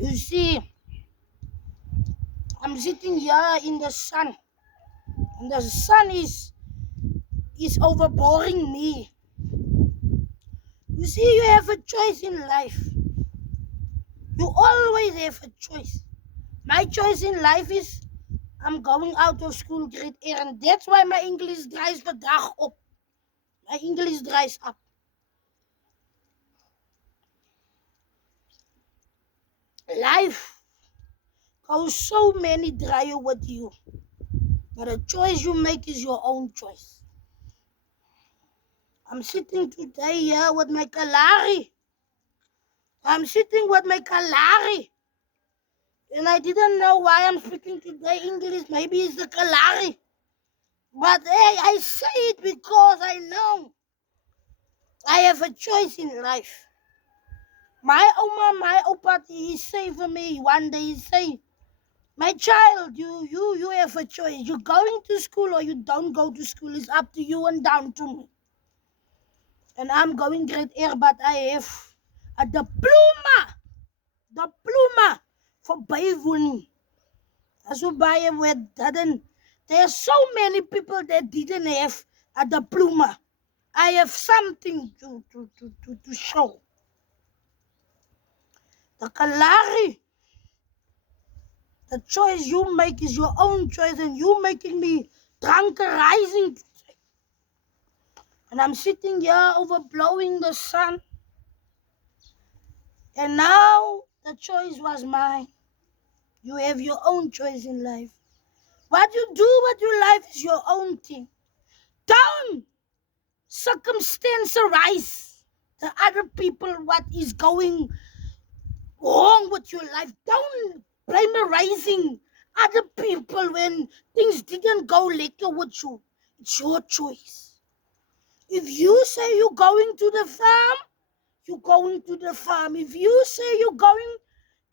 You see, I'm sitting here in the sun, and the sun is overpowering me. You see, you have a choice in life. You always have a choice. My choice in life is I'm going out of school grade 8, and that's why my English dries vandaag op. My English dries up. Life goes so many dryer with you, but the choice you make is your own choice. I'm sitting today here with my Kalari. I'm sitting with my Kalari. And I didn't know why I'm speaking today English. Maybe it's the Kalari. But hey, I say it because I know I have a choice in life. My Oma, my Opa, he say for me one day, he say, my child, you have a choice. You're going to school or you don't go to school. It's up to you and down to me. And I'm going grade 8, but I have a diploma for bywoning. As we buy with that, there are so many people that didn't have a diploma. I have something to show. The Kalari, the choice you make is your own choice, and you making me drunkerizing today. And I'm sitting here overblowing the sun. And now the choice was mine. You have your own choice in life. What you do with your life is your own thing. Don't circumstantialize the other people what is going wrong with your life. Don't blamerizing other people when things didn't go later with you. It's your choice. If you say you're going to the farm, you're going to the farm. If you say you're going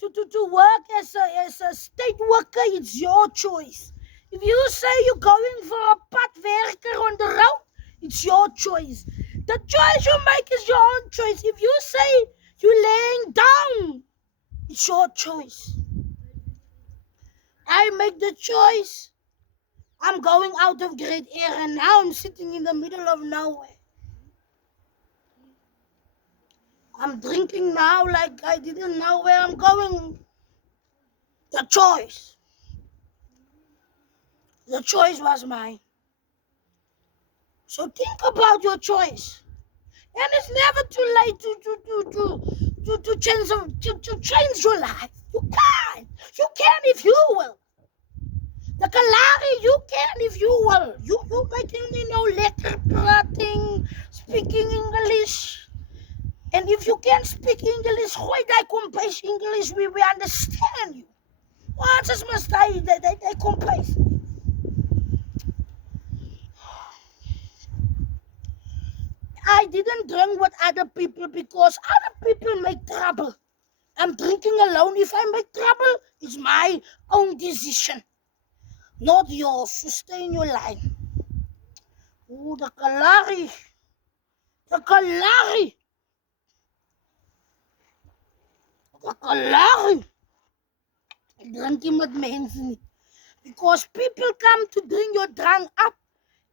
to work as a state worker, it's your choice. If you say you're going for a padwerker on the road, it's your choice. The choice you make is your own choice. If you say you're laying down, it's your choice. I make the choice. I'm going out of grade 8 and now I'm sitting in the middle of nowhere. I'm drinking now like I didn't know where I'm going. The choice. The choice was mine. So think about your choice. And it's never too late to change your life. You can. You can if you will. The Kalari, you can if you will. You making me know lekker prating, speaking English. And if you can't speak English, gooi die compase English, we understand you. Once as must they compase. I didn't drink with other people because other people make trouble. I'm drinking alone. If I make trouble, it's my own decision, not yours. So stay in your line. Oh, the Kalari. The Kalari. The Kalari. Drinking with mensen. Because people come to drink your drank up.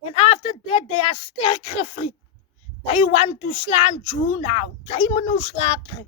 And after that, they are sterk gefried. They want to slaan you now. They moet nou slaak.